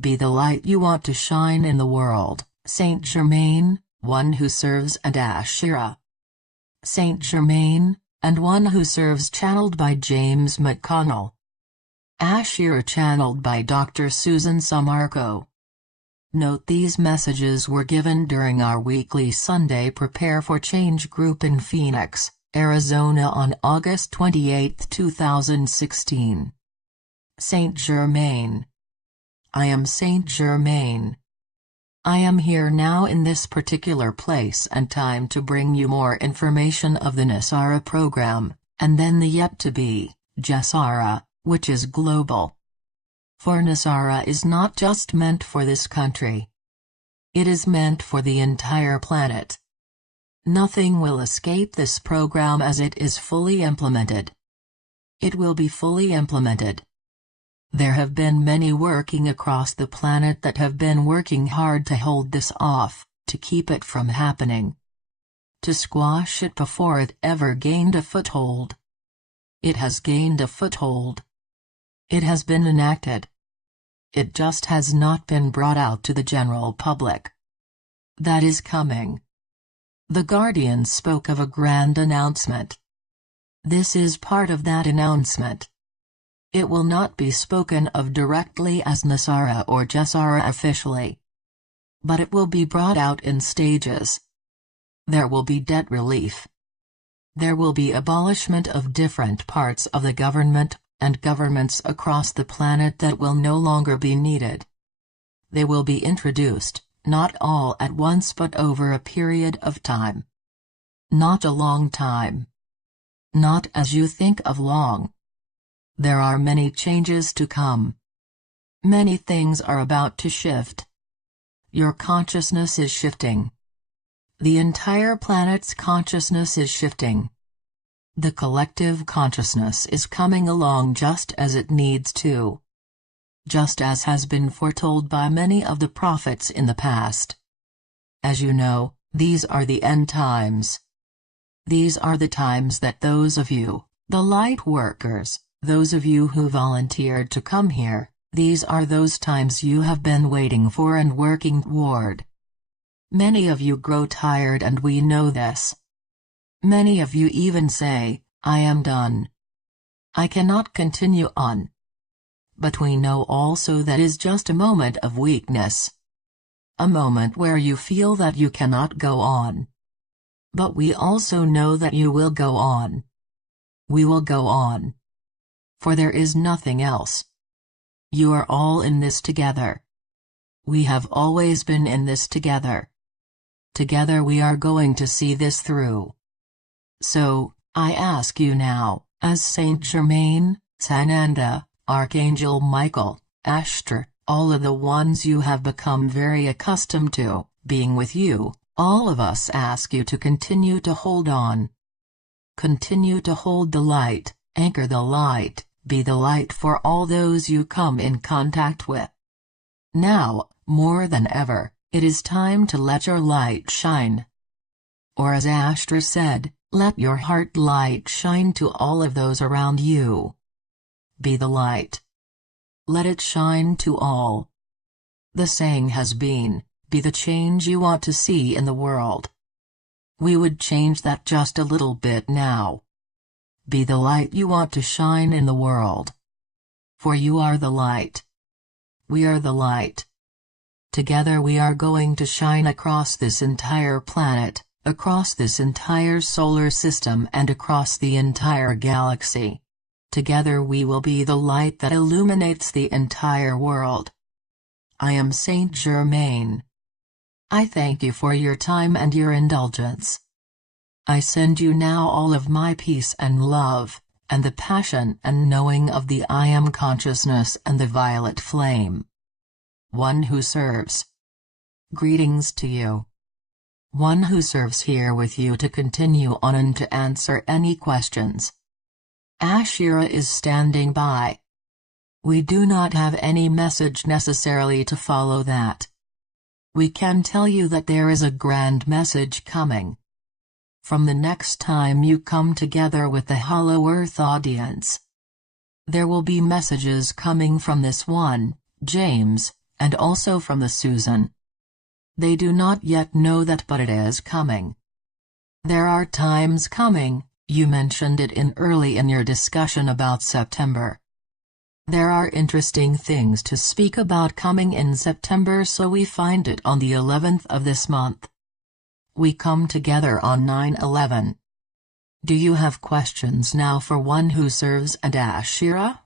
be the light you want to shine in the world. Saint Germaine, one who serves, and Ashira. Saint Germaine, and one who serves, channeled by James McConnell. Ashira, channeled by Dr. Susan Sammarco. Note: these messages were given during our weekly Sunday Prepare for Change group in Phoenix, Arizona on August 28, 2016. Saint Germaine. I am Saint Germaine. I am here now in this particular place and time to bring you more information of the Nesara program, and then the yet-to-be, Gesara, which is global. For Nesara is not just meant for this country. It is meant for the entire planet. Nothing will escape this program as it is fully implemented. It will be fully implemented. There have been many working across the planet that have been working hard to hold this off, to keep it from happening. To squash it before it ever gained a foothold. It has gained a foothold. It has been enacted. It just has not been brought out to the general public. That is coming. The Guardian spoke of a grand announcement. This is part of that announcement. It will not be spoken of directly as Nesara or Gesara officially. But it will be brought out in stages. There will be debt relief. There will be abolishment of different parts of the government, and governments across the planet that will no longer be needed. They will be introduced, not all at once but over a period of time. Not a long time. Not as you think of long. There are many changes to come. Many things are about to shift. Your consciousness is shifting. The entire planet's consciousness is shifting. The collective consciousness is coming along just as it needs to. Just as has been foretold by many of the prophets in the past. As you know, these are the end times. These are the times that those of you, the light workers, those of you who volunteered to come here, these are those times you have been waiting for and working toward. Many of you grow tired, and we know this. Many of you even say, I am done. I cannot continue on. But we know also that is just a moment of weakness. A moment where you feel that you cannot go on. But we also know that you will go on. We will go on. For there is nothing else. You are all in this together. We have always been in this together. Together we are going to see this through. So, I ask you now, as Saint Germaine, Sananda, Archangel Michael, Ashira, all of the ones you have become very accustomed to, being with you, all of us ask you to continue to hold on. Continue to hold the light, anchor the light, be the light for all those you come in contact with. Now, more than ever, it is time to let your light shine. Or as Ashira said, let your heart light shine to all of those around you. Be the light. Let it shine to all. The saying has been, be the change you want to see in the world. We would change that just a little bit now. Be the light you want to shine in the world. For you are the light. We are the light. Together we are going to shine across this entire planet, across this entire solar system, and across the entire galaxy. Together we will be the light that illuminates the entire world. I am Saint Germaine. I thank you for your time and your indulgence. I send you now all of my peace and love, and the passion and knowing of the I Am consciousness and the violet flame. One who serves. Greetings to you. One who serves here with you to continue on and to answer any questions. Ashira is standing by. We do not have any message necessarily to follow that. We can tell you that there is a grand message coming. From the next time you come together with the Hollow Earth audience, there will be messages coming from this one, James, and also from the Susan. They do not yet know that, but it is coming. There are times coming, you mentioned it early in your discussion about September. There are interesting things to speak about coming in September, so we find it on the 11th of this month. We come together on 9/11. Do you have questions now for one who serves and Ashira?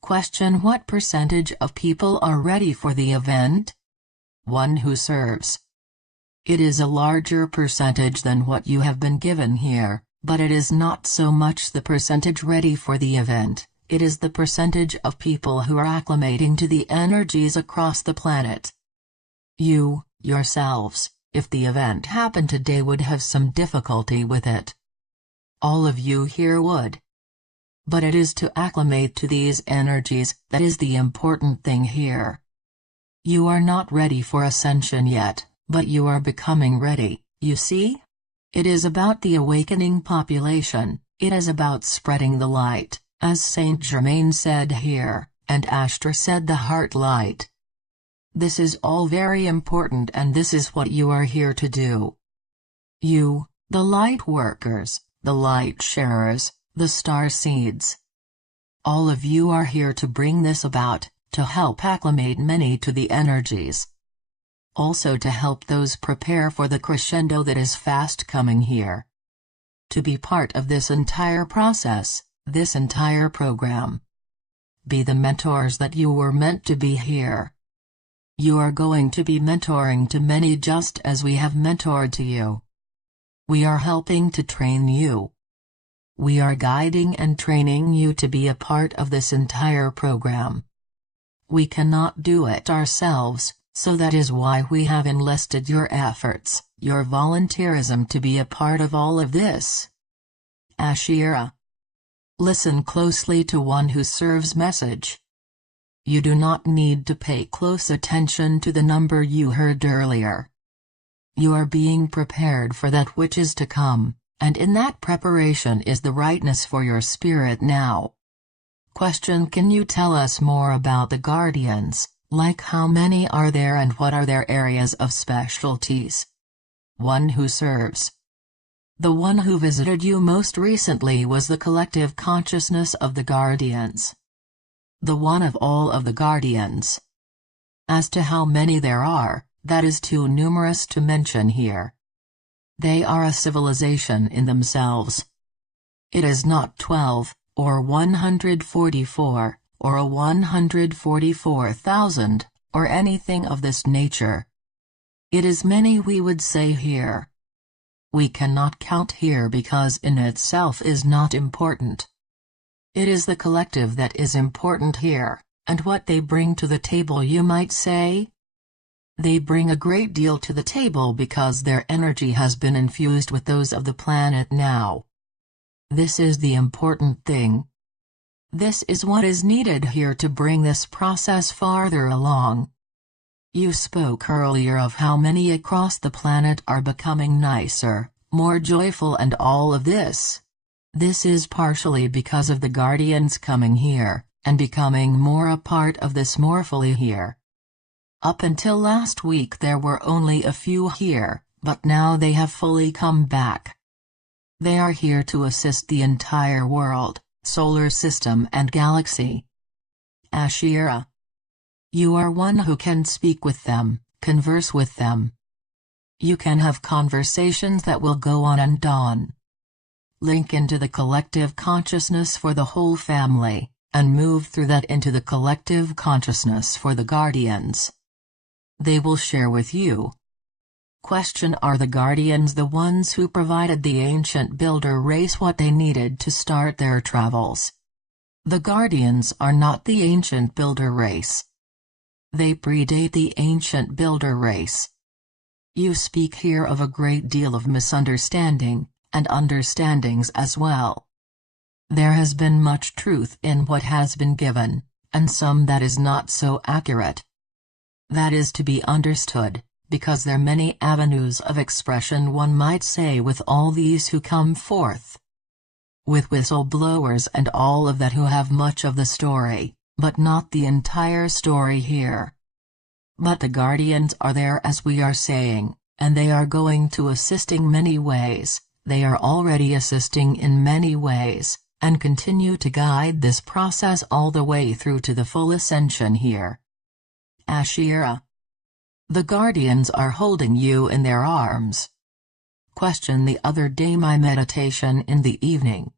Question: what percentage of people are ready for the event? One who serves. It is a larger percentage than what you have been given here, but it is not so much the percentage ready for the event, it is the percentage of people who are acclimating to the energies across the planet. You, yourselves, if the event happened today, would have some difficulty with it. All of you here would. But it is to acclimate to these energies that is the important thing here. You are not ready for ascension yet, but you are becoming ready, you see? It is about the awakening population, it is about spreading the light, as Saint Germaine said here, and Ashira said the heart light. This is all very important, and this is what you are here to do. You, the light workers, the light sharers, the star seeds. All of you are here to bring this about, to help acclimate many to the energies. Also to help those prepare for the crescendo that is fast coming here. To be part of this entire process, this entire program. Be the mentors that you were meant to be here. You are going to be mentoring to many just as we have mentored to you. We are helping to train you. We are guiding and training you to be a part of this entire program. We cannot do it ourselves, so that is why we have enlisted your efforts, your volunteerism to be a part of all of this. Ashira. Listen closely to one who serves message. You do not need to pay close attention to the number you heard earlier. You are being prepared for that which is to come, and in that preparation is the rightness for your spirit now. Question: can you tell us more about the guardians, like how many are there and what are their areas of specialties? One who serves. The one who visited you most recently was the collective consciousness of the guardians. The one of all of the guardians. As to how many there are, that is too numerous to mention here. They are a civilization in themselves. It is not 12, or 144, or a 144,000, or anything of this nature. It is many, we would say here. We cannot count here because in itself is not important. It is the collective that is important here, and what they bring to the table, you might say. They bring a great deal to the table because their energy has been infused with those of the planet now. This is the important thing. This is what is needed here to bring this process farther along. You spoke earlier of how many across the planet are becoming nicer, more joyful, and all of this. This is partially because of the guardians coming here, and becoming more a part of this more fully here. Up until last week there were only a few here, but now they have fully come back. They are here to assist the entire world, solar system and galaxy. Ashira. You are one who can speak with them, converse with them. You can have conversations that will go on and on. Link into the collective consciousness for the whole family, and move through that into the collective consciousness for the guardians. They will share with you. Question: are the guardians the ones who provided the ancient builder race what they needed to start their travels? The guardians are not the ancient builder race. They predate the ancient builder race. You speak here of a great deal of misunderstanding, and understandings as well. There has been much truth in what has been given, and some that is not so accurate. That is to be understood, because there are many avenues of expression, one might say, with all these who come forth. With whistleblowers and all of that who have much of the story, but not the entire story here. But the guardians are there as we are saying, and they are going to assisting many ways. They are already assisting in many ways, and continue to guide this process all the way through to the full ascension here. Ashira. The guardians are holding you in their arms. Question: the other day my meditation in the evening.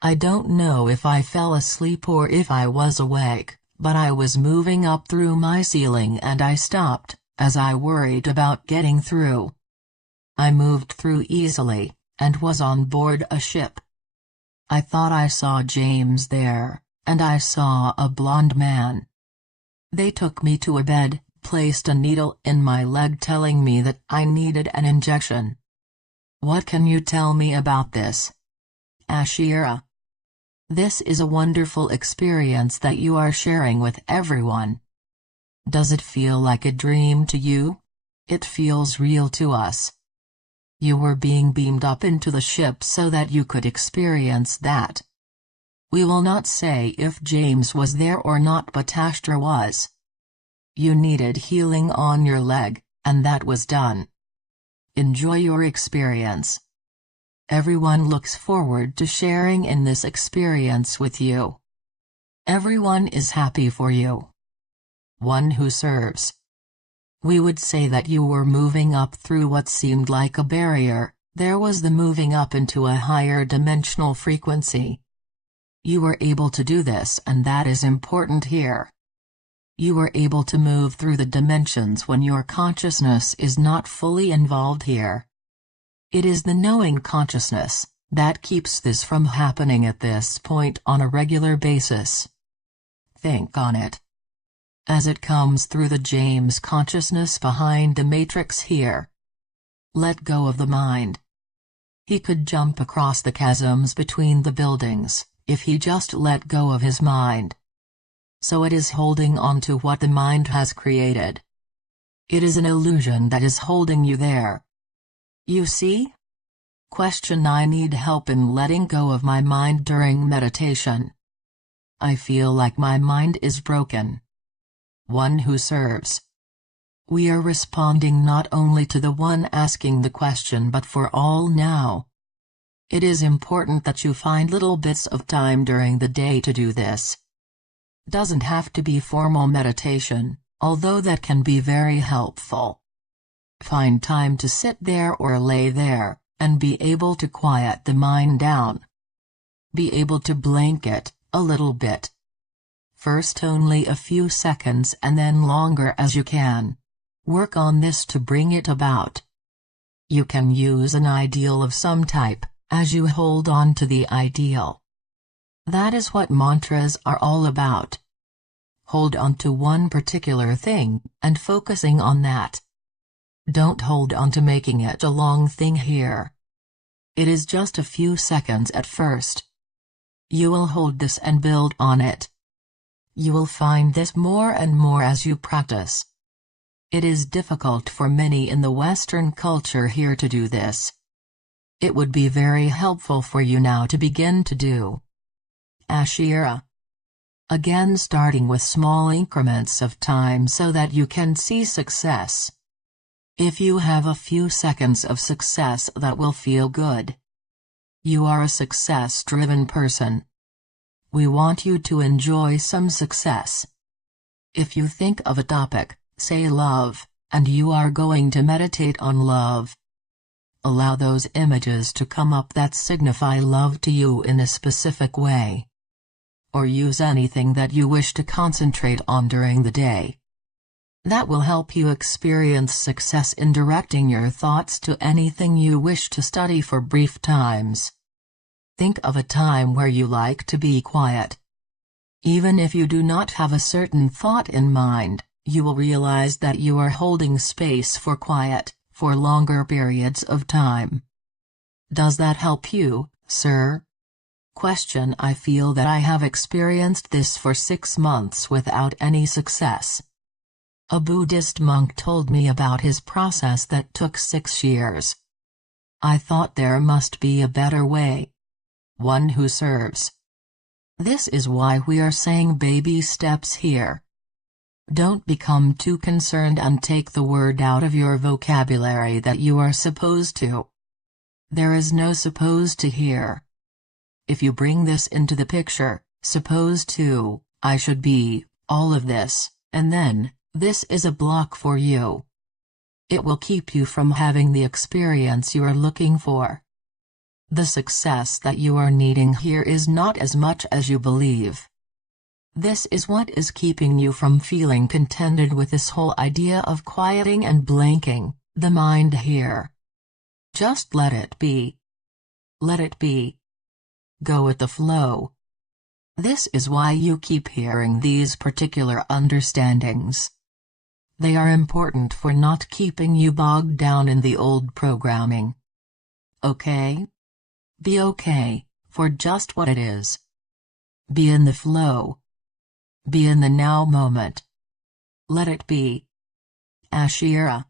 I don't know if I fell asleep or if I was awake, but I was moving up through my ceiling and I stopped, as I worried about getting through. I moved through easily, and was on board a ship. I thought I saw James there, and I saw a blonde man. They took me to a bed, placed a needle in my leg telling me that I needed an injection. What can you tell me about this? Ashira. This is a wonderful experience that you are sharing with everyone. Does it feel like a dream to you? It feels real to us. You were being beamed up into the ship so that you could experience that. We will not say if James was there or not, but Ashira was. You needed healing on your leg, and that was done. Enjoy your experience. Everyone looks forward to sharing in this experience with you. Everyone is happy for you. One who serves. We would say that you were moving up through what seemed like a barrier. There was the moving up into a higher dimensional frequency. You were able to do this, and that is important here. You were able to move through the dimensions when your consciousness is not fully involved here. It is the knowing consciousness that keeps this from happening at this point on a regular basis. Think on it. As it comes through the James consciousness behind the matrix here. Let go of the mind. He could jump across the chasms between the buildings, if he just let go of his mind. So it is holding on to what the mind has created. It is an illusion that is holding you there. You see? Question: I need help in letting go of my mind during meditation. I feel like my mind is broken. One who serves. We are responding not only to the one asking the question but for all now. It is important that you find little bits of time during the day to do this. Doesn't have to be formal meditation, although that can be very helpful. Find time to sit there or lay there, and be able to quiet the mind down. Be able to blank it, a little bit. First only a few seconds and then longer as you can. Work on this to bring it about. You can use an ideal of some type, as you hold on to the ideal. That is what mantras are all about. Hold on to one particular thing, and focusing on that. Don't hold on to making it a long thing here. It is just a few seconds at first. You will hold this and build on it. You will find this more and more as you practice. It is difficult for many in the Western culture here to do this. It would be very helpful for you now to begin to do. Ashira. Again, starting with small increments of time so that you can see success. If you have a few seconds of success, that will feel good. You are a success-driven person. We want you to enjoy some success. If you think of a topic, say love, and you are going to meditate on love. Allow those images to come up that signify love to you in a specific way. Or use anything that you wish to concentrate on during the day. That will help you experience success in directing your thoughts to anything you wish to study for brief times. Think of a time where you like to be quiet. Even if you do not have a certain thought in mind, you will realize that you are holding space for quiet, for longer periods of time. Does that help you, sir? Question: I feel that I have experienced this for 6 months without any success. A Buddhist monk told me about his process that took 6 years. I thought there must be a better way. One who serves. This is why we are saying baby steps here. Don't become too concerned and take the word out of your vocabulary that you are supposed to. There is no supposed to here. If you bring this into the picture, supposed to, I should be, all of this, and then, this is a block for you. It will keep you from having the experience you are looking for. The success that you are needing here is not as much as you believe. This is what is keeping you from feeling contented with this whole idea of quieting and blanking the mind here. Just let it be. Let it be. Go with the flow. This is why you keep hearing these particular understandings. They are important for not keeping you bogged down in the old programming. Okay? Be okay, for just what it is. Be in the flow. Be in the now moment. Let it be. Ashira.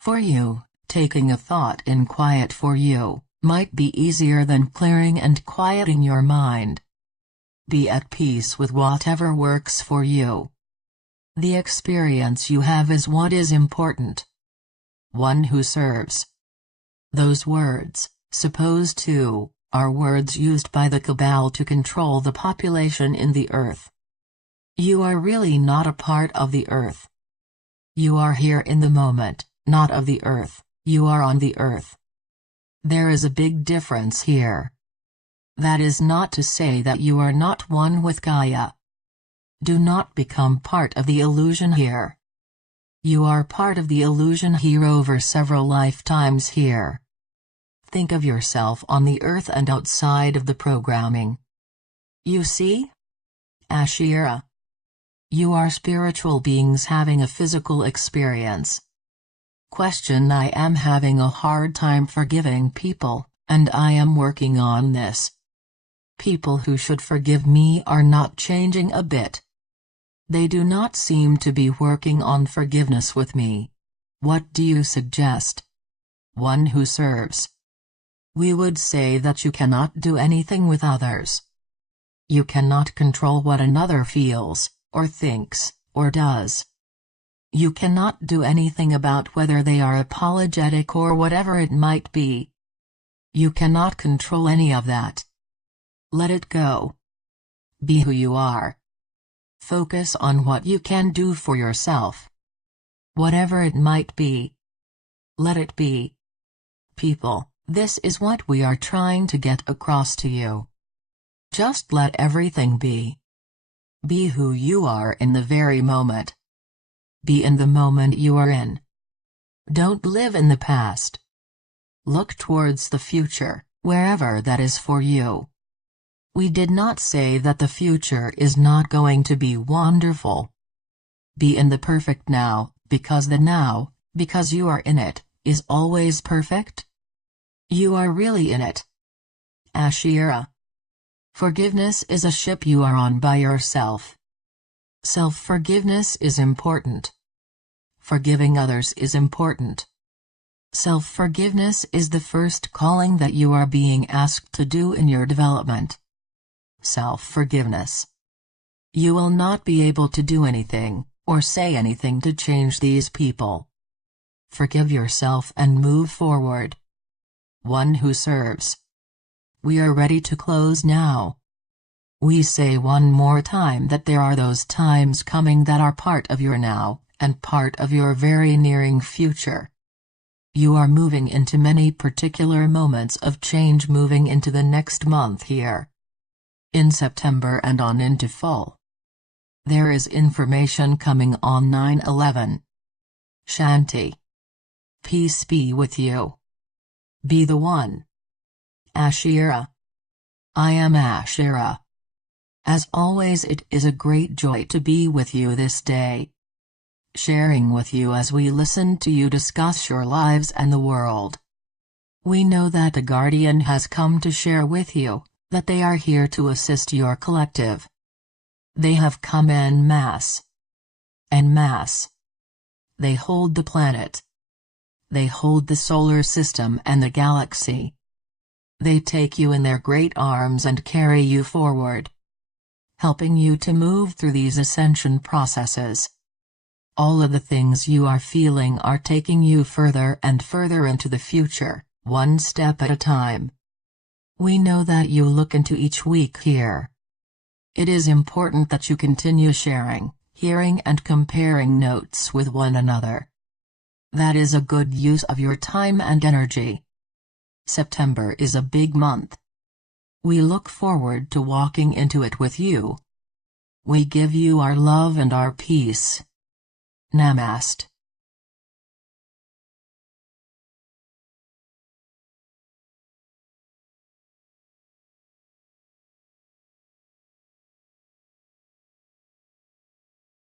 For you, taking a thought in quiet for you, might be easier than clearing and quieting your mind. Be at peace with whatever works for you. The experience you have is what is important. One who serves. Those words, supposed to, are words used by the cabal to control the population in the earth. You are really not a part of the earth. You are here in the moment, not of the earth, you are on the earth. There is a big difference here. That is not to say that you are not one with Gaia. Do not become part of the illusion here. You are part of the illusion here over several lifetimes here. Think of yourself on the earth and outside of the programming. You see? Ashira. You are spiritual beings having a physical experience. Question: I am having a hard time forgiving people, and I am working on this. People who should forgive me are not changing a bit. They do not seem to be working on forgiveness with me. What do you suggest? One who serves. We would say that you cannot do anything with others. You cannot control what another feels, or thinks, or does. You cannot do anything about whether they are apologetic or whatever it might be. You cannot control any of that. Let it go. Be who you are. Focus on what you can do for yourself. Whatever it might be. Let it be. People, this is what we are trying to get across to you. Just let everything be. Be who you are in the very moment. Be in the moment you are in. Don't live in the past. Look towards the future, wherever that is for you. We did not say that the future is not going to be wonderful. Be in the perfect now, because the now, because you are in it, is always perfect. You are really in it. Ashira. Forgiveness is a ship you are on by yourself. Self-forgiveness is important. Forgiving others is important. Self-forgiveness is the first calling that you are being asked to do in your development. Self-forgiveness. You will not be able to do anything, or say anything to change these people. Forgive yourself and move forward. One who serves. We are ready to close now. We say one more time that there are those times coming that are part of your now, and part of your very nearing future. You are moving into many particular moments of change, moving into the next month here. In September and on into fall. There is information coming on 9/11. Shanti. Peace be with you. Be the one. Ashira. I am Ashira. As always, it is a great joy to be with you this day. Sharing with you as we listen to you discuss your lives and the world. We know that the Guardian has come to share with you, that they are here to assist your collective. They have come en masse. En masse. They hold the planet. They hold the solar system and the galaxy. They take you in their great arms and carry you forward, helping you to move through these ascension processes. All of the things you are feeling are taking you further and further into the future, one step at a time. We know that you look into each week here. It is important that you continue sharing, hearing and comparing notes with one another. That is a good use of your time and energy. September is a big month. We look forward to walking into it with you. We give you our love and our peace. Namaste.